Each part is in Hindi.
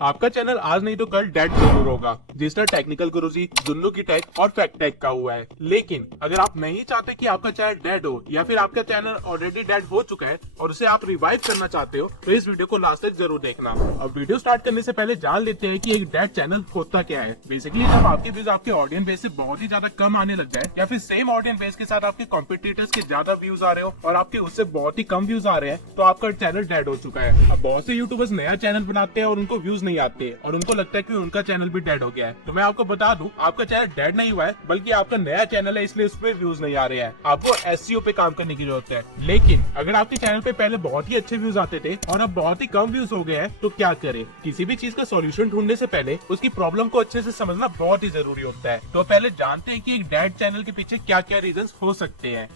आपका चैनल आज नहीं तो कल डेड जरूर होगा, जिस तरह टेक्निकल गुरुजी, दुन्नू की टेक और फैक्ट टेक का हुआ है। लेकिन अगर आप नहीं चाहते कि आपका चैनल डेड हो या फिर आपका चैनल ऑलरेडी डेड हो चुका है और उसे आप रिवाइव करना चाहते हो, तो इस वीडियो को लास्ट तक जरूर देखना। अब वीडियो स्टार्ट करने से पहले जान लेते हैं कि एक डेड चैनल होता क्या है। बेसिकली जब आपके व्यूज आपके ऑडियंस बेस से बहुत ही ज्यादा कम आने लग जाए या फिर सेम ऑडियंस बेस के साथ आपके कॉम्पिटिटर्स के ज्यादा व्यूज आ रहे हो और आपके उससे बहुत ही कम व्यूज आ रहे हैं, तो आपका चैनल डेड हो चुका है। अब बहुत से यूट्यूबर्स नया चैनल बनाते हैं और उनको व्यूज नहीं आते और उनको लगता है कि उनका चैनल भी डेड हो गया है। तो मैं आपको बता दूं, आपका चैनल डेड नहीं हुआ है, बल्कि आपका नया चैनल है, इसलिए उस पर व्यूज नहीं आ रहे हैं। आपको एसईओ पे काम करने की जरूरत है। लेकिन अगर आपके चैनल पे पहले बहुत ही अच्छे व्यूज आते थे और अब बहुत ही कम व्यूज हो गए हैं, तो क्या करें? किसी भी चीज का सॉल्यूशन ढूंढने से पहले उसकी प्रॉब्लम को अच्छे से समझना बहुत ही जरूरी होता है। तो पहले जानते हैं कि एक डेड चैनल के पीछे क्या क्या रीजंस हो सकते हैं।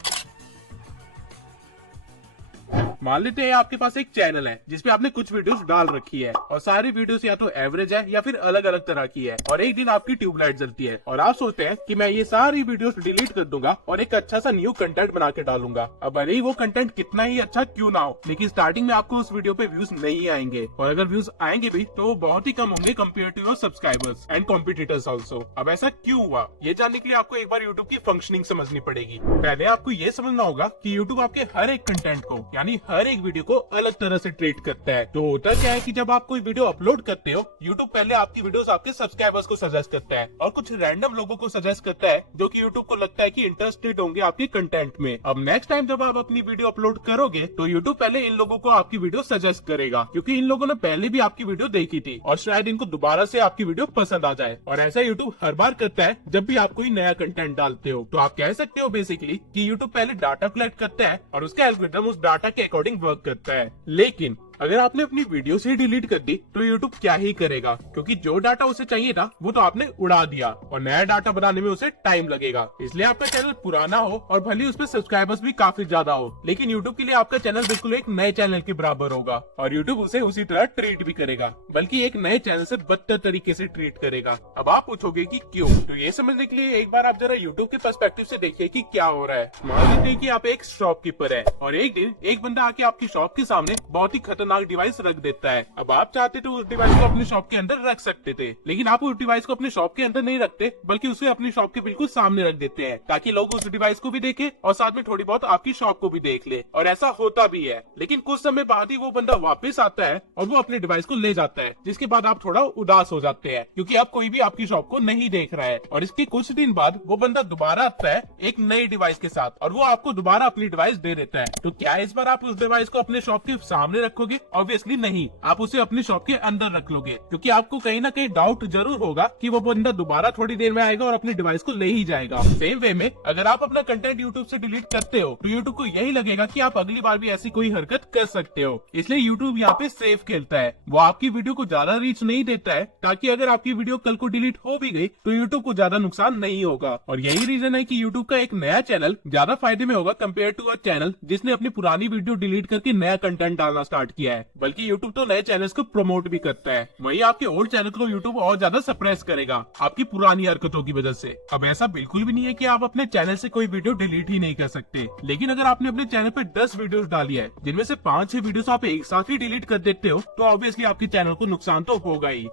मान लेते हैं आपके पास एक चैनल है जिसपे आपने कुछ वीडियोस डाल रखी है और सारी वीडियोस या तो एवरेज है या फिर अलग अलग तरह की है, और एक दिन आपकी ट्यूबलाइट जलती है और आप सोचते हैं कि मैं ये सारी वीडियोस डिलीट कर दूंगा और एक अच्छा सा न्यू कंटेंट बना के डालूंगा। अब भले ही वो कंटेंट कितना ही अच्छा क्यों ना हो, लेकिन स्टार्टिंग में आपको उस वीडियो पे व्यूज नहीं आएंगे, और अगर व्यूज आएंगे भी तो वो बहुत ही कम होंगे compare to your subscribers and competitors also. अब ऐसा क्यों हुआ, ये जानने के लिए आपको एक बार यूट्यूब की फंक्शनिंग समझनी पड़ेगी। पहले आपको ये समझना होगा कि यूट्यूब आपके हर एक कंटेंट को, यानी हर एक वीडियो को अलग तरह से ट्रीट करता है। तो होता क्या है कि जब आप कोई वीडियो अपलोड करते हो, यूट्यूब पहले आपकी वीडियोस आपके सब्सक्राइबर्स को सजेस्ट करता है और कुछ रैंडम लोगों को सजेस्ट करता है जो कि यूट्यूब को लगता है कि इंटरेस्टेड होंगे आपके कंटेंट में। अब नेक्स्ट टाइम जब आप अपनी वीडियो अपलोड करोगे तो यूट्यूब पहले इन लोगों को आपकी वीडियो सजेस्ट करेगा, क्योंकि इन लोगों ने पहले भी आपकी वीडियो देखी थी और शायद इनको दोबारा से आपकी वीडियो पसंद आ जाए। और ऐसा यूट्यूब हर बार करता है जब भी आप कोई नया कंटेंट डालते हो। तो आप कह सकते हो बेसिकली कि यूट्यूब पहले डाटा कलेक्ट करता है और उसका एल्गोरिथम उस डाटा के अकॉर्डिंग वर्क करता है। लेकिन अगर आपने अपनी वीडियो से डिलीट कर दी तो यूट्यूब क्या ही करेगा, क्योंकि जो डाटा उसे चाहिए था वो तो आपने उड़ा दिया और नया डाटा बनाने में उसे टाइम लगेगा। इसलिए आपका चैनल पुराना हो और भले उस पर सब्सक्राइबर्स भी काफी ज्यादा हो, लेकिन यूट्यूब के लिए आपका चैनल बिल्कुल एक नए चैनल के बराबर होगा और यूट्यूब उसे उसी तरह ट्रीट भी करेगा, बल्कि एक नए चैनल से बदतर तरीके से ट्रीट करेगा। अब आप पूछोगे कि क्यों? तो ये समझने के लिए एक बार आप जरा यूट्यूब के पर्सपेक्टिव से देखिए कि क्या हो रहा है। मान लेते हैं कि आप एक शॉपकीपर है और एक दिन एक बंदा आके आपकी शॉप के सामने बहुत ही खतरनाक डिवाइस रख देता है। अब आप चाहते तो उस डिवाइस को अपनी शॉप के अंदर रख सकते थे, लेकिन आप उस डिवाइस को अपनी शॉप के अंदर नहीं रखते, बल्कि उसे अपनी शॉप के बिल्कुल सामने रख देते हैं ताकि लोग उस डिवाइस को भी देखें और साथ में थोड़ी बहुत आपकी शॉप को भी देख ले। और ऐसा होता भी है, लेकिन कुछ समय बाद ही वो बंदा वापस आता है और वो अपने डिवाइस को ले जाता है, जिसके बाद आप थोड़ा उदास हो जाते हैं क्योंकि अब कोई भी आपकी शॉप को नहीं देख रहा है। और इसके कुछ दिन बाद वो बंदा दोबारा आता है एक नई डिवाइस के साथ और वो आपको दोबारा अपनी डिवाइस दे देता है। तो क्या इस बार आप उस डिवाइस को अपने शॉप के सामने रखोगे? ऑब्वियसली नहीं, आप उसे अपनी शॉप के अंदर रख लोगे, क्योंकि आपको कहीं ना कहीं डाउट जरूर होगा कि वो बंदा दोबारा थोड़ी देर में आएगा और अपनी डिवाइस को ले ही जाएगा। सेम वे में अगर आप अपना कंटेंट यूट्यूब से डिलीट करते हो तो यूट्यूब को यही लगेगा कि आप अगली बार भी ऐसी कोई हरकत कर सकते हो। इसलिए यूट्यूब यहाँ पे सेफ खेलता है, वो आपकी वीडियो को ज्यादा रीच नहीं देता है, ताकि अगर आपकी वीडियो कल को डिलीट हो भी गई तो यूट्यूब को ज्यादा नुकसान नहीं होगा। और यही रीजन है कि यूट्यूब का एक नया चैनल ज्यादा फायदे में होगा कम्पेयर टू अ चैनल जिसने अपनी पुरानी वीडियो डिलीट करके नया कंटेंट डालना स्टार्ट किया है। बल्कि यूट्यूब तो नए चैनल्स को प्रमोट भी करता है, वही आपके ओल्ड चैनल को यूट्यूब और ज्यादा सप्रेस करेगा आपकी पुरानी हरकतों की वजह से। अब ऐसा बिल्कुल भी नहीं है कि आप अपने चैनल से कोई वीडियो डिलीट ही नहीं कर सकते, लेकिन अगर आपने अपने चैनल पे 10 वीडियोस डाली है जिनमें से 5-6 वीडियोस आप एक साथ ही डिलीट कर देते हो, तो ऑब्वियसली आपके चैनल को नुकसान तो होगा ही।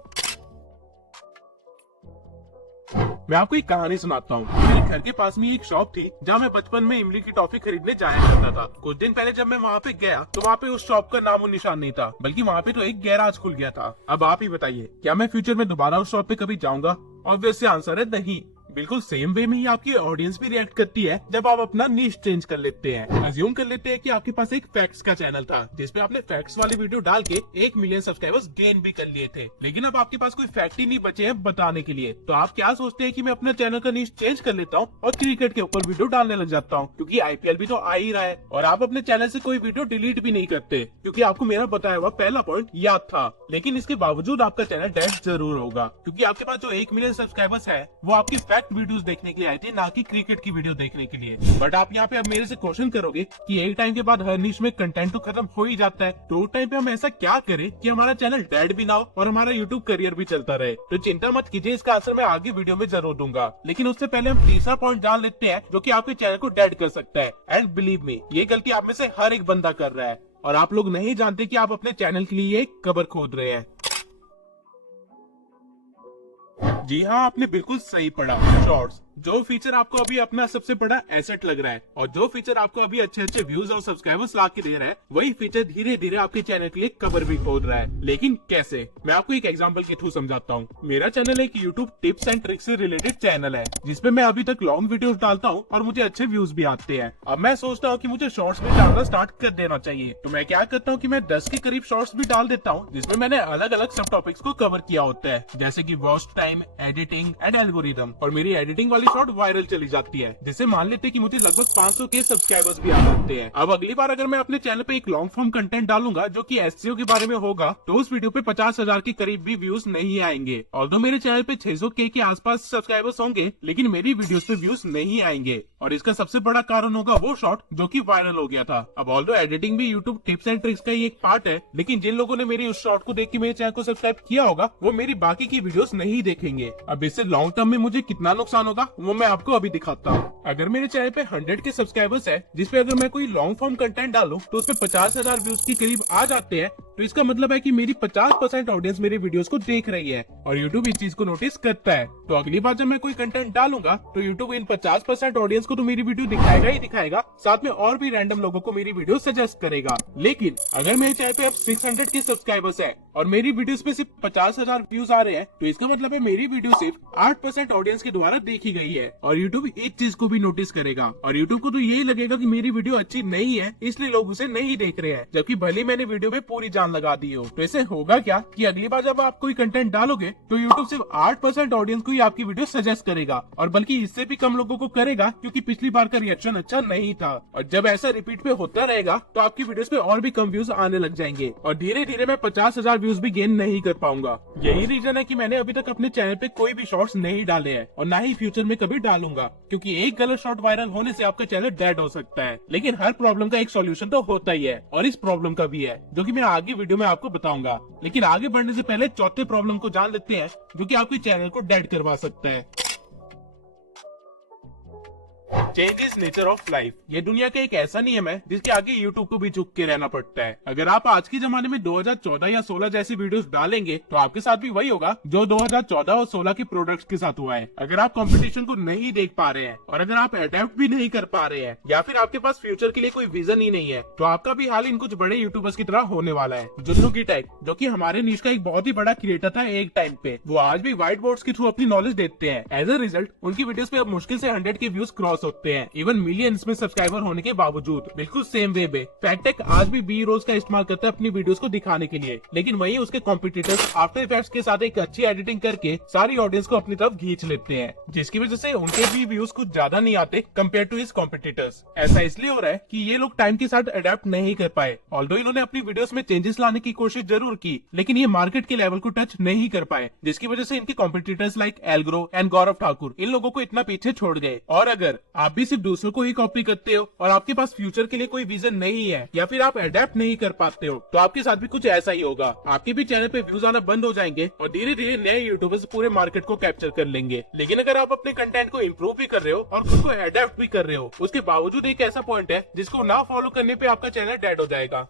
मैं आपको एक कहानी सुनाता हूँ। मेरे घर के पास में एक शॉप थी जहाँ मैं बचपन में इमली की टॉफी खरीदने जाया करता था। कुछ दिन पहले जब मैं वहाँ पे गया तो वहाँ पे उस शॉप का नामो निशान नहीं था, बल्कि वहाँ पे तो एक गैराज खुल गया था। अब आप ही बताइए, क्या मैं फ्यूचर में दोबारा उस शॉप पे कभी जाऊंगा? ऑब्वियसली आंसर है नहीं। बिल्कुल सेम वे में ही आपकी ऑडियंस भी रिएक्ट करती है जब आप अपना नीश चेंज कर लेते हैं। अज्यूम कर लेते हैं कि आपके पास एक फैक्ट्स का चैनल था जिसपे आपने फैक्ट्स वाली वीडियो डाल के 1 मिलियन सब्सक्राइबर्स गेन भी कर लिए थे, लेकिन अब आपके पास कोई फैक्ट ही नहीं बचे हैं बताने के लिए। तो आप क्या सोचते हैं कि मैं अपने चैनल का नीश चेंज कर लेता हूँ और क्रिकेट के ऊपर वीडियो डालने लग जाता हूँ, क्योंकि आईपीएल भी तो आ ही रहा है। और आप अपने चैनल से कोई वीडियो डिलीट भी नहीं करते, क्योंकि आपको मेरा बताया हुआ पहला पॉइंट याद था। लेकिन इसके बावजूद आपका चैनल डेड जरूर होगा, क्योंकि आपके पास जो 1 मिलियन सब्सक्राइबर्स है वो आपकी फैक्ट वीडियोस देखने आए थे, ना कि क्रिकेट की वीडियो देखने के लिए। बट आप यहाँ पे अब मेरे से क्वेश्चन करोगे कि एक टाइम के बाद हर निश में कंटेंट तो खत्म हो ही जाता है, तो उस टाइम पे हम ऐसा क्या करें कि हमारा चैनल डेड भी ना हो और हमारा यूट्यूब करियर भी चलता रहे? तो चिंता मत कीजिए, इसका आंसर मैं आगे वीडियो में जरूर दूंगा। लेकिन उससे पहले हम तीसरा पॉइंट जान लेते हैं जो कि आपके चैनल को डेड कर सकता है। एंड बिलीव मी, ये गलती आप में से हर एक बंदा कर रहा है और आप लोग नहीं जानते कि आप अपने चैनल के लिए एक कब्र खोद रहे हैं। जी हाँ, आपने बिल्कुल सही पढ़ा। शॉर्ट्स, जो फीचर आपको अभी अपना सबसे बड़ा एसेट लग रहा है और जो फीचर आपको अभी अच्छे अच्छे व्यूज और सब्सक्राइबर्स ला के दे रहा है, वही फीचर धीरे धीरे आपके चैनल के लिए कवर भी खोल रहा है। लेकिन कैसे? मैं आपको एक एग्जांपल के थ्रू समझाता हूँ। मेरा चैनल एक यूट्यूब टिप्स एंड ट्रिक्स से रिलेटेड चैनल है, जिसपे मैं अभी तक लॉन्ग वीडियोस डालता हूँ और मुझे अच्छे व्यूज भी आते हैं। अब मैं सोचता हूँ कि मुझे शॉर्ट्स में डालना स्टार्ट कर देना चाहिए, तो मैं क्या करता हूँ कि मैं 10 के करीब शॉर्ट्स भी डाल देता हूँ, जिसमें मैंने अलग अलग सब टॉपिक्स को कवर किया होता है, जैसे कि watch time, editing and algorithm. और मेरी एडिटिंग वाली शॉर्ट वायरल चली जाती है, जिससे मान लेते हैं कि मुझे लगभग 500 के सब्सक्राइबर्स भी आ जाते हैं। अब अगली बार अगर मैं अपने चैनल पे एक लॉन्ग फॉर्म कंटेंट डालूंगा जो कि एसईओ के बारे में होगा, तो उस वीडियो पे 50,000 के करीब भी व्यूज नहीं आएंगे। ऑल्दो मेरे चैनल पे 600 के आसपास सब्सक्राइबर्स होंगे, लेकिन मेरी वीडियोस पे व्यूज नहीं आएंगे। और इसका सबसे बड़ा कारण होगा वो शॉर्ट जो कि वायरल हो गया था। अब ऑल्दो एडिटिंग भी यूट्यूब टिप्स एंड ट्रिक्स का ही एक पार्ट है, लेकिन जिन लोगों ने मेरी उस शॉर्ट को देख के मेरे चैनल को सब्सक्राइब किया होगा, वो मेरी बाकी की वीडियोस नहीं देखेंगे। अब इससे लॉन्ग टर्म में मुझे कितना नुकसान होगा वो मैं आपको अभी दिखाता हूँ। अगर मेरे चैनल पे 100 के सब्सक्राइबर्स है, जिसपे अगर मैं कोई लॉन्ग फॉर्म कंटेंट डालूं तो उसपे 50,000 व्यूज के करीब आ जाते हैं, तो इसका मतलब है कि मेरी 50% ऑडियंस मेरे वीडियोस को देख रही है और यूट्यूब इस चीज को नोटिस करता है। तो अगली बार जब मैं कोई कंटेंट डालूंगा तो यूट्यूब इन 50% ऑडियंस को तो मेरी वीडियो दिखाएगा ही दिखाएगा, साथ में और भी रैंडम लोगों को मेरी वीडियो सजेस्ट करेगा। लेकिन अगर मेरे चैनल पे अब 600 के सब्सक्राइबर्स है और मेरी वीडियोस पे सिर्फ 50,000 व्यूज आ रहे हैं, तो इसका मतलब है मेरी वीडियो सिर्फ 8% ऑडियंस के द्वारा देखी गई है और यूट्यूब इस चीज को भी नोटिस करेगा। और यूट्यूब को तो यही लगेगा कि मेरी वीडियो अच्छी नहीं है, इसलिए लोग उसे नहीं देख रहे हैं, जबकि भले मैंने वीडियो में पूरी जान लगा दी हो। तो इससे होगा क्या कि अगली बार जब आप कोई कंटेंट डालोगे तो यूट्यूब सिर्फ 8% ऑडियंस को ही आपकी वीडियो सजेस्ट करेगा, और बल्कि इससे भी कम लोगों को करेगा, क्योंकि पिछली बार का रिएक्शन अच्छा नहीं था। और जब ऐसा रिपीट पे होता रहेगा तो आपकी वीडियोस पे और भी कम व्यूज आने लग जाएंगे और धीरे धीरे मैं 50,000 व्यूज भी गेन नहीं कर पाऊंगा। यही रीजन है कि मैंने अभी तक अपने चैनल पे कोई भी शॉर्ट्स नहीं डाले हैं और ना ही फ्यूचर में कभी डालूंगा, क्योंकि एक गलत शॉर्ट वायरल होने से आपका चैनल डेड हो सकता है। लेकिन हर प्रॉब्लम का एक सॉल्यूशन तो होता ही है, और इस प्रॉब्लम का भी है, जो कि मैं आगे वीडियो में आपको बताऊंगा। लेकिन आगे बढ़ने से पहले चौथे प्रॉब्लम को जान लेते हैं, जो कि आपके चैनल को डेड करवा सकता है। Change is nature of life. ये दुनिया का एक ऐसा नियम है जिसके आगे यूट्यूब को भी झुक के रहना पड़ता है। अगर आप आज के जमाने में 2014 या 16 जैसी वीडियोस डालेंगे तो आपके साथ भी वही होगा जो 2014 और 16 के प्रोडक्ट्स के साथ हुआ है। अगर आप कंपटीशन को नहीं देख पा रहे हैं और अगर आप अडेप्ट भी नहीं कर पा रहे हैं या फिर आपके पास फ्यूचर के लिए कोई विजन ही नहीं है, तो आपका भी हाल इन कुछ बड़े यूट्यूबर्स की तरह होने वाला है। जुन्नू गिटेक, जो कि हमारे नीश का एक बहुत ही बड़ा क्रिएटर था एक टाइम पे, वो आज भी व्हाइट बोर्ड्स के थ्रू अपनी नॉलेज देते हैं। एज अ रिजल्ट उनकी वीडियोस पे अब मुश्किल से 100 के व्यूज क्रॉस होते हैं, इवन मिलियंस में सब्सक्राइबर होने के बावजूद। बिल्कुल सेम वे में फैक्टेक आज भी बी रोल्स का इस्तेमाल करता है अपनी वीडियोस को दिखाने के लिए, लेकिन वहीं उसके कॉम्पिटिटर्स आफ्टर इफेक्ट्स के साथ एक अच्छी एडिटिंग करके सारी ऑडियंस को अपनी तरफ खींच लेते हैं, जिसकी वजह से उनके भी व्यूज कुछ ज्यादा नहीं आते कंपेयर टू हिज कॉम्पिटिटर्स। ऐसा इसलिए हो रहा है कि ये लोग टाइम के साथ अडेप्ट नहीं कर पाए। ऑल्दो इन्होंने अपनी वीडियोस में चेंजेस लाने की कोशिश जरूर की, लेकिन ये मार्केट के लेवल को टच नहीं कर पाए, जिसकी वजह से इनके कॉम्पिटिटर्स लाइक एल्ग्रो एंड गौरव ठाकुर इन लोगों को इतना पीछे छोड़ गए। और अगर आप भी सिर्फ दूसरों को ही कॉपी करते हो और आपके पास फ्यूचर के लिए कोई विजन नहीं है या फिर आप अडेप्ट नहीं कर पाते हो, तो आपके साथ भी कुछ ऐसा ही होगा। आपके भी चैनल पे व्यूज आना बंद हो जाएंगे और धीरे धीरे नए यूट्यूबर्स पूरे मार्केट को कैप्चर कर लेंगे। लेकिन अगर आप अपने कंटेंट को इम्प्रूव भी कर रहे हो और खुद को अडेप्ट भी कर रहे हो, उसके बावजूद एक ऐसा पॉइंट है जिसको ना फॉलो करने पे आपका चैनल डेड हो जाएगा।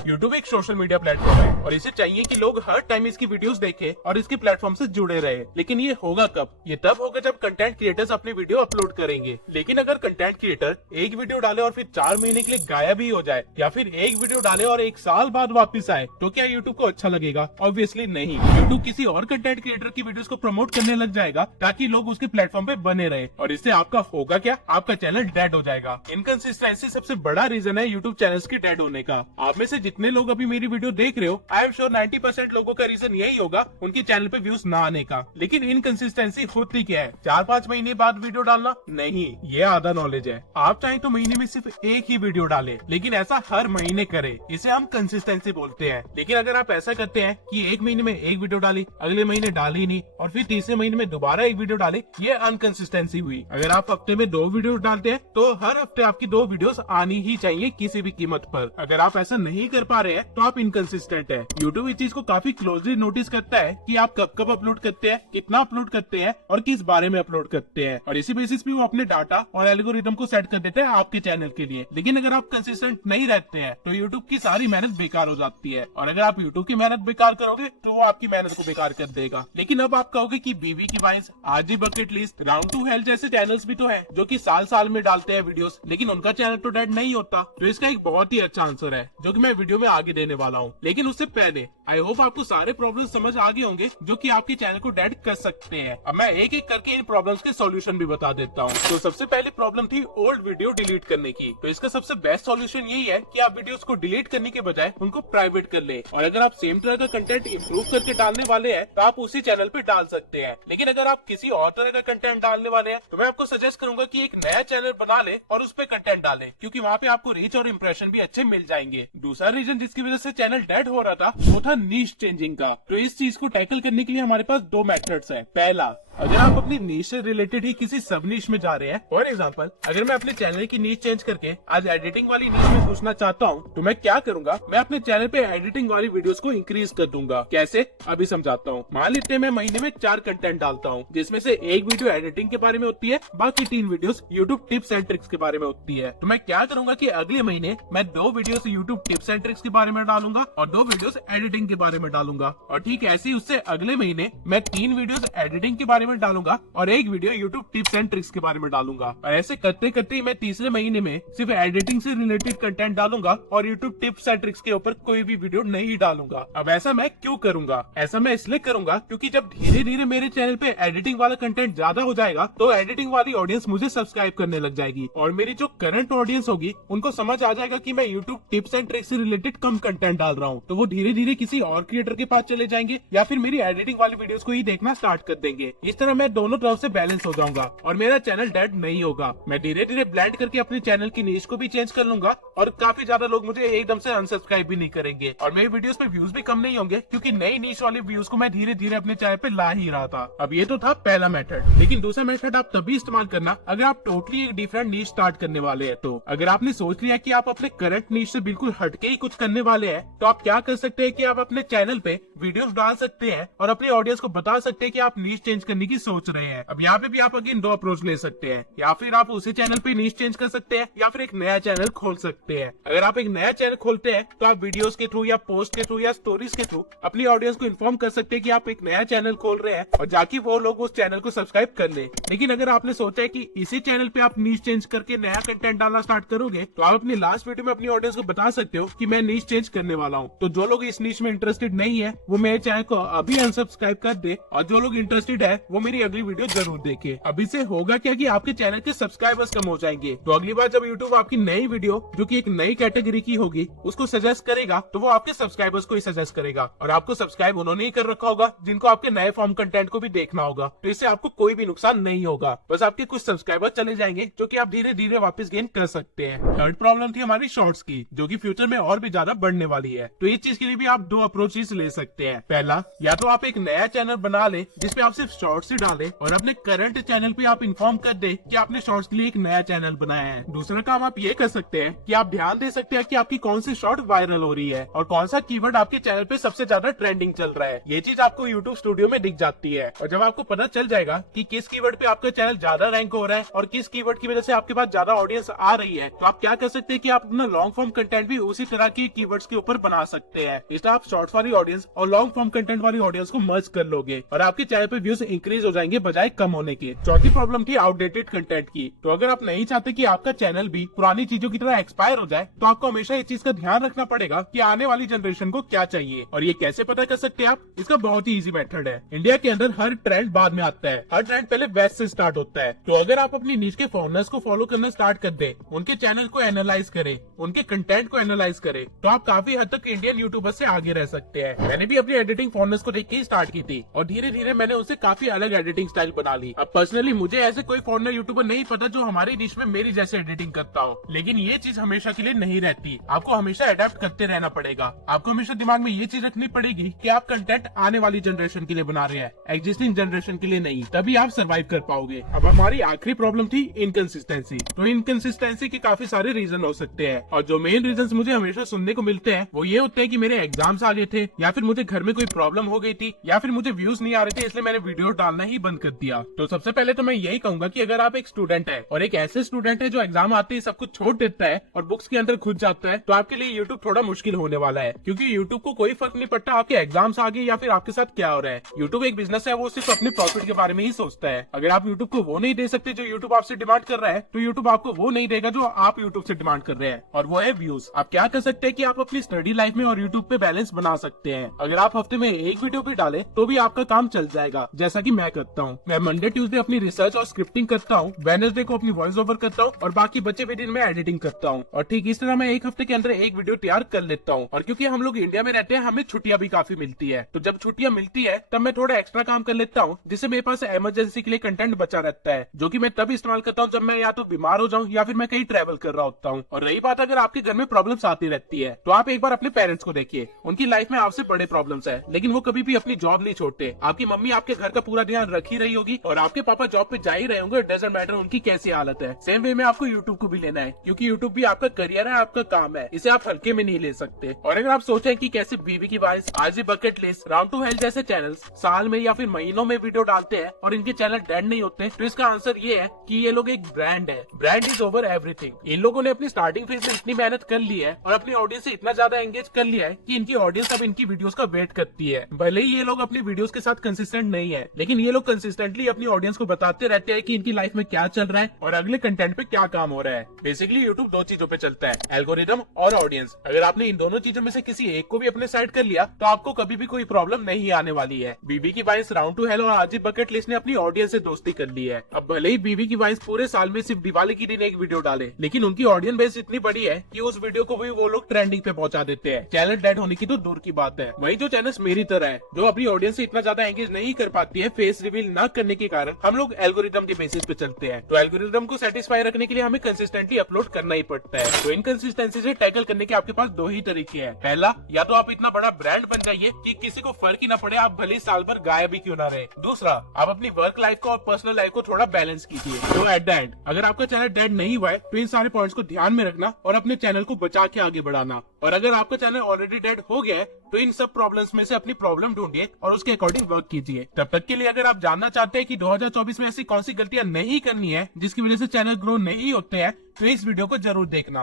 YouTube एक सोशल मीडिया प्लेटफॉर्म है और इसे चाहिए कि लोग हर टाइम इसकी वीडियोस देखें और इसके प्लेटफॉर्म से जुड़े रहे। लेकिन ये होगा कब? ये तब होगा जब कंटेंट क्रिएटर्स अपनी वीडियो अपलोड करेंगे। लेकिन अगर कंटेंट क्रिएटर एक वीडियो डाले और फिर 4 महीने के लिए गायब ही हो जाए, या फिर एक वीडियो डाले और 1 साल बाद वापस आए, तो क्या यूट्यूब को अच्छा लगेगा? ऑब्वियसली नहीं। यूट्यूब किसी और कंटेंट क्रिएटर की वीडियोस को प्रमोट करने लग जाएगा ताकि लोग उसके प्लेटफॉर्म पे बने रहे, और इससे आपका होगा क्या? आपका चैनल डेड हो जाएगा। इनकंसिस्टेंसी सबसे बड़ा रीजन है यूट्यूब चैनल्स के डेड होने का। आप में से जितने लोग अभी मेरी वीडियो देख रहे हो, आई एम श्योर 90% लोगों का रीजन यही होगा उनके चैनल पे व्यूज ना आने का। लेकिन इनकंसिस्टेंसी होती क्या है? 4-5 महीने बाद वीडियो डालना? नहीं, ये आधा नॉलेज है। आप चाहे तो महीने में सिर्फ एक ही वीडियो डाले, लेकिन ऐसा हर महीने करे, इसे हम कंसिस्टेंसी बोलते हैं। लेकिन अगर आप ऐसा करते हैं कि एक महीने में एक वीडियो डाली, अगले महीने डाली नहीं, और फिर तीसरे महीने में दोबारा एक वीडियो डाली, ये अनकंसिस्टेंसी हुई। अगर आप हफ्ते में 2 वीडियो डालते हैं तो हर हफ्ते आपकी 2 वीडियोस आनी ही चाहिए किसी भी कीमत पर। अगर आप ऐसा नहीं कर पा रहे हैं तो आप इनकंसिस्टेंट है। यूट्यूब इस चीज को काफी क्लोजली नोटिस करता है कि आप कब कब अपलोड करते हैं, कितना अपलोड करते हैं और किस बारे में अपलोड करते हैं, और इसी बेसिस पे वो अपने डाटा और एल्गोरिथम को सेट कर देते हैं आपके चैनल के लिए। लेकिन अगर आप कंसिस्टेंट नहीं रहते हैं तो यूट्यूब की सारी मेहनत बेकार हो जाती है, और अगर आप यूट्यूब की मेहनत बेकार करोगे तो वो आपकी मेहनत को बेकार कर देगा। लेकिन अब आप कहोगे कि बीवी की vines, RG bucket list, round two health जैसे चैनल्स भी तो है जो कि साल साल में डालते हैं वीडियोस, लेकिन उनका चैनल तो डेड नहीं होता। तो इसका एक बहुत ही अच्छा आंसर है जो कि मैं वीडियो में आगे देने वाला हूँ। लेकिन उससे पहले आई होप आपको सारे प्रॉब्लम्स समझ आ गए होंगे जो कि आपके चैनल को डेड कर सकते हैं। अब मैं एक एक करके इन प्रॉब्लम्स के सॉल्यूशन भी बता देता हूँ। तो सबसे पहली प्रॉब्लम थी ओल्ड वीडियो डिलीट करने की। तो इसका सबसे बेस्ट सॉल्यूशन यही है कि आप वीडियोस को डिलीट करने के बजाय उनको प्राइवेट कर ले, और अगर आप सेम तरह का कंटेंट इंप्रूव करके डालने वाले हैं तो आप उसी चैनल पे डाल सकते हैं। लेकिन अगर आप किसी और तरह का कंटेंट डालने वाले हैं तो मैं आपको सजेस्ट करूंगा कि एक नया चैनल बना ले और उस पे कंटेंट डालें, क्योंकि वहाँ पे आपको रीच और इंप्रेशन भी अच्छे मिल जाएंगे। दूसरा रीजन जिसकी वजह से चैनल डेड हो रहा था वो था नीश चेंजिंग का। तो इस चीज को टैकल करने के लिए हमारे पास दो मेथड्स हैं। पहला, अगर आप अपनी नीश से रिलेटेड ही किसी सब नीश में जा रहे हैं, फॉर एग्जांपल अगर मैं अपने चैनल की नीश चेंज करके आज एडिटिंग वाली नीश में घुसना चाहता हूँ तो मैं क्या करूंगा, मैं अपने चैनल पे एडिटिंग वाली वीडियोस को इंक्रीज कर दूंगा। कैसे, अभी समझाता हूँ। मान लीजिए मैं महीने में 4 कंटेंट डालता हूँ, जिसमें से एक वीडियो एडिटिंग के बारे में होती है, बाकी 3 videos YouTube tips and tricks के बारे में होती है। तो मैं क्या करूंगा कि अगले महीने मैं 2 videos YouTube tips and tricks के बारे में डालूंगा और 2 वीडियोस एडिटिंग के बारे में डालूंगा। और ठीक ऐसे ही उससे अगले महीने मैं 3 वीडियोस एडिटिंग के बारे में डालूंगा और एक video YouTube tips and tricks के बारे में डालूंगा। और ऐसे करते करते मैं तीसरे महीने में सिर्फ एडिटिंग से रिलेटेड कंटेंट डालूंगा और यूट्यूब टिप्स एंड ट्रिक्स के ऊपर कोई भी वीडियो नहीं डालूंगा। अब ऐसा मैं क्यों करूंगा? ऐसा मैं इसलिए करूंगा क्योंकि जब धीरे धीरे मेरे चैनल पे एडिटिंग वाला कंटेंट ज्यादा हो जाएगा तो एडिटिंग वाली ऑडियंस मुझे सब्सक्राइब करने लग जाएगी, और मेरी जो करंट ऑडियंस होगी उनको समझ आ जाएगा कि मैं यूट्यूब टिप्स एंड ट्रिक्स से रिलेटेड कम कंटेंट डाल रहा हूँ, तो वो धीरे धीरे किसी और क्रिएटर के पास चले जाएंगे या फिर मेरी एडिटिंग वाली वीडियोस को ही देखना स्टार्ट कर देंगे। इस तरह मैं दोनों तरफ से बैलेंस हो जाऊंगा और मेरा चैनल डेड नहीं होगा। मैं धीरे धीरे ब्लेंड करके अपने चैनल की नीश को भी चेंज कर लूंगा और काफी ज्यादा लोग मुझे एकदम से अनसब्सक्राइब भी नहीं करेंगे, और मेरी वीडियोस पे व्यूज भी कम नहीं होंगे क्योंकि नई नीश वाली व्यूज को मैं धीरे धीरे अपने चैनल पे ला ही रहा था। अब ये तो था पहला मेथड, लेकिन दूसरा मेथड आप तभी इस्तेमाल करना अगर आप टोटली एक डिफरेंट नीश स्टार्ट करने वाले हैं। तो अगर आपने सोच लिया कि आप अपने करंट नीश से बिल्कुल हटके ही कुछ करने वाले हैं तो आप क्या कर सकते हैं कि आप अपने चैनल पे वीडियोस डाल सकते हैं और अपनी ऑडियंस को बता सकते हैं कि आप नीश चेंज करने की सोच रहे हैं। अब यहाँ पे भी आप अगेन 2 अप्रोच ले सकते हैं, या फिर आप उसी चैनल पे नीश चेंज कर सकते हैं या फिर एक नया चैनल खोल सकते हैं। अगर आप एक नया चैनल खोलते हैं तो आप वीडियोस के थ्रू या पोस्ट के थ्रू या स्टोरीज के थ्रू अपनी ऑडियंस को इन्फॉर्म कर सकते हैं कि आप एक नया चैनल खोल रहे हैं और जाके वो लोग उस चैनल को सब्सक्राइब कर ले। लेकिन अगर आपने सोचा है कि इसी चैनल पे आप नीश चेंज करके नया कंटेंट डालना स्टार्ट करोगे तो आप अपनी लास्ट वीडियो में अपनी ऑडियंस को बता सकते हो कि मैं नीश चेंज करने वाला हूँ। तो जो लोग इस नीश में इंटरेस्टेड नहीं है वो मेरे चैनल को अभी अनसब्सक्राइब कर दे, और जो लोग इंटरेस्टेड है वो मेरी अगली वीडियो जरूर देखे। अभी से होगा क्या कि आपके चैनल के सब्सक्राइबर्स कम हो जाएंगे, तो अगली बार जब यूट्यूब आपकी नई वीडियो जो कि एक नई कैटेगरी की होगी उसको सजेस्ट करेगा तो वो आपके सब्सक्राइबर्स को ही सजेस्ट करेगा, और आपको सब्सक्राइब उन्होंने ही कर रखा होगा जिनको आपके नए फॉर्म कंटेंट को भी देखना होगा। तो इससे आपको कोई भी नुकसान नहीं होगा, बस आपके कुछ सब्सक्राइबर्स चले जाएंगे जो कि आप धीरे धीरे वापस गेन कर सकते हैं। थर्ड प्रॉब्लम थी हमारी शॉर्ट्स की, जो कि फ्यूचर में और भी ज्यादा बढ़ने वाली है। तो इस चीज के लिए भी आप 2 अप्रोचेस ले सकते हैं। पहला, या तो आप एक नया चैनल बना ले जिसपे आप सिर्फ शॉर्ट्स ही डालें और अपने करंट चैनल पे आप इन्फॉर्म कर दे कि आपने शॉर्ट्स के लिए एक नया चैनल बनाया है। दूसरा काम आप ये कर सकते हैं कि आप ध्यान दे सकते हैं कि आपकी कौन सी शॉर्ट वायरल हो रही है और कौन सा कीवर्ड आपके चैनल पे सबसे ज्यादा ट्रेंडिंग चल रहा है। ये चीज आपको यूट्यूब स्टूडियो में दिख जाती है, और जब आपको पता चल जाएगा कि किस कीवर्ड पे आपका चैनल ज्यादा रैंक हो रहा है और किस कीवर्ड की वजह से आपके पास ज्यादा ऑडियंस आ रही है, तो आप क्या कर सकते हैं कि आप अपना लॉन्ग फॉर्म कंटेंट भी उसी तरह की कीवर्ड्स के ऊपर बना सकते हैं। इसलिए आप शॉर्ट्स वाली ऑडियंस और लॉन्ग फॉर्म कंटेंट वाली ऑडियंस को मर्ज कर लोगे और आपके चैनल पे व्यूज इंक्रीज हो जाएंगे बजाय कम होने के। चौथी प्रॉब्लम थी आउटडेटेड कंटेंट की। तो अगर आप नहीं चाहते कि आपका चैनल भी पुरानी चीजों की तरह एक्सपायर हो जाए तो आपको हमेशा इस चीज का ध्यान रखना पड़ेगा कि आने वाली जनरेशन को क्या चाहिए। और ये कैसे पता कर सकते हैं आप? इसका बहुत ही इजी मेथड है। इंडिया के अंदर हर ट्रेंड बाद में आता है, हर ट्रेंड पहले वेस्ट से स्टार्ट होता है। तो अगर आप अपनी नीश के फॉरनर्स को फॉलो करना स्टार्ट कर दे, उनके चैनल को एनालाइज करे, उनके कंटेंट को एनालाइज करे, तो आप काफी हद तक इंडियन यूट्यूबर से आगे रह सकते हैं। मैंने भी अपनी एडिटिंग फॉरनर्स को देख के ही स्टार्ट की थी और धीरे धीरे मैंने उससे काफी अलग एडिटिंग स्टाइल बना ली। अब पर्सनली मुझे ऐसे कोई फॉरनर यूट्यूबर नहीं पता जो हमारी नीश में मेरी जैसे एडिटिंग करता हो, लेकिन ये चीज हमेशा हमेशा के लिए नहीं रहती, आपको हमेशा अडेप्ट करते रहना पड़ेगा। आपको हमेशा दिमाग में ये चीज रखनी पड़ेगी कि आप कंटेंट आने वाली जनरेशन के लिए बना रहे हैं, एग्जिस्टिंग जनरेशन के लिए नहीं, तभी आप सर्वाइव कर पाओगे। अब हमारी आखिरी प्रॉब्लम थी इनकंसिस्टेंसी। तो इनकंसिस्टेंसी के काफी सारे रीजन हो सकते हैं, और जो मेन रीजन मुझे हमेशा सुनने को मिलते हैं वो ये होते हैं कि मेरे एग्जाम्स आ गए थे, या फिर मुझे घर में कोई प्रॉब्लम हो गई थी, या फिर मुझे व्यूज नहीं आ रहे थे, इसलिए मैंने वीडियो डालना ही बंद कर दिया। तो सबसे पहले तो मैं यही कहूंगा कि अगर आप एक स्टूडेंट है और एक ऐसे स्टूडेंट है जो एग्जाम आते ही सब कुछ छोड़ देता है और बुक्स के अंदर घुस जाता है, तो आपके लिए यूट्यूब थोड़ा मुश्किल होने वाला है, क्योंकि यूट्यूब को कोई फर्क नहीं पड़ता आपके एग्जाम्स आ गए या फिर आपके साथ क्या हो रहा है। यूट्यूब एक बिजनेस है, वो सिर्फ अपने प्रॉफिट के बारे में ही सोचता है। अगर आप यूट्यूब को वो नहीं दे सकते जो यूट्यूब आपसे डिमांड कर रहा है, तो यूट्यूब आपको वो नहीं देगा जो आप यूट्यूब से डिमांड कर रहे हैं, और वो है व्यूज। आप क्या कर सकते हैं कि आप अपनी स्टडी लाइफ में और यूट्यूब पे बैलेंस बना सकते हैं। अगर आप हफ्ते में एक वीडियो भी डालें तो भी आपका काम चल जाएगा, जैसा कि मैं करता हूँ। मैं मंडे ट्यूसडे अपनी रिसर्च और स्क्रिप्टिंग करता हूँ, वेडनेसडे को अपनी वॉइस ओवर करता हूँ, और बाकी बचे हुए दिन में एडिटिंग करता हूँ। और ठीक इस तरह मैं एक हफ्ते के अंदर एक वीडियो तैयार कर लेता हूँ। और क्योंकि हम लोग इंडिया में रहते हैं, हमें छुट्टियां भी काफी मिलती है, तो जब छुट्टियां मिलती है तब मैं थोड़ा एक्स्ट्रा काम कर लेता हूँ, जिससे मेरे पास इमरजेंसी के लिए कंटेंट बचा रहता है, जो कि मैं तब इस्तेमाल करता हूँ जब मैं या तो बीमार हो जाऊँ या फिर मैं कहीं ट्रैवल कर रहा होता हूँ। और रही बात अगर आपके घर में प्रॉब्लम्स आती रहती है, तो आप एक बार अपने पेरेंट्स को देखिए। उनकी लाइफ में आपसे बड़े प्रॉब्लम्स है, लेकिन वो कभी भी अपनी जॉब नहीं छोड़ते। आपकी मम्मी आपके घर का पूरा ध्यान रख ही रही होगी, और आपके पापा जॉब पे जा ही रहे होंगे, डजंट मैटर उनकी कैसी हालत है। सेम वे में आपको यूट्यूब को भी लेना है, क्योंकि यूट्यूब भी आपका करियर है, आपका काम है, इसे आप हल्के में नहीं ले सकते। और अगर आप सोचें कि कैसे बीवी की voice, RJ bucket list, round two health जैसे चैनल्स साल में या फिर महीनों में वीडियो डालते हैं और इनके चैनल डेड नहीं होते, तो इसका आंसर ये है कि ये लोग एक ब्रांड है। Brand is over everything. इन लोगों ने अपनी स्टार्टिंग फेज में इतनी मेहनत कर ली है और अपनी ऑडियंस से इतना ज्यादा एंगेज कर लिया है कि इनकी ऑडियंस अब इनकी वीडियोस का वेट करती है। भले ही ये लोग अपनी वीडियोस के साथ कंसिस्टेंट नहीं है, लेकिन ये लोग कंसिस्टेंटली अपनी ऑडियंस को बताते रहते हैं कि इनकी लाइफ में क्या चल रहा है और अगले कंटेंट पे क्या काम हो रहा है। बेसिकली यूट्यूब दो चीजों पे चलता है, एल्गोरिदम और ऑडियंस। अगर आपने इन दोनों चीजों में से किसी एक को भी अपने साइड कर लिया, तो आपको कभी भी कोई प्रॉब्लम नहीं आने वाली है। बीबी की वॉइस, राउंड टू हेल और आरजे बकेट लिस्ट ने अपनी ऑडियंस से दोस्ती कर ली है। अब भले ही बीबी की वॉइस पूरे साल में सिर्फ दिवाली के दिन एक वीडियो डाले, लेकिन उनकी ऑडियंस बेस इतनी बड़ी है कि उस वीडियो को भी वो लोग ट्रेंडिंग पे पहुंचा देते हैं। चैनल डेड होने की तो दूर की बात है। वही जो चैनल्स मेरी तरह है, जो अपनी ऑडियंस से इतना ज्यादा एंगेज नहीं कर पाती है फेस रिवील न करने के कारण, हम लोग एल्गोरिदम के बेसिस पे चलते हैं। तो एल्गोरिदम को सेटिस्फाई रखने के लिए हमें कंसिस्टेंटली अपलोड करना ही पड़ता है। तो इनकंसिस्टेंसी से टैकल करने के आपके पास दो ही तरीके हैं। पहला, या तो आप इतना बड़ा ब्रांड बन जाइए कि किसी को फर्क ही ना पड़े, आप भले साल भर गायब भी क्यों ना रहे। दूसरा, आप अपनी वर्क लाइफ को और पर्सनल लाइफ को थोड़ा बैलेंस कीजिए। तो एट द एंड, अगर आपका चैनल डेड नहीं हुआ है, तो इन सारे पॉइंट्स को ध्यान में रखना और अपने चैनल को बचा के आगे बढ़ाना। और अगर आपका चैनल ऑलरेडी डेड हो गया है, तो इन सब प्रॉब्लम्स में से अपनी प्रॉब्लम ढूंढिए और उसके अकॉर्डिंग वर्क कीजिए। तब तक के लिए अगर आप जानना चाहते हैं कि 2024 में ऐसी कौन सी गलतियां नहीं करनी है जिसकी वजह से चैनल ग्रो नहीं होते हैं, तो इस वीडियो को जरूर देखना।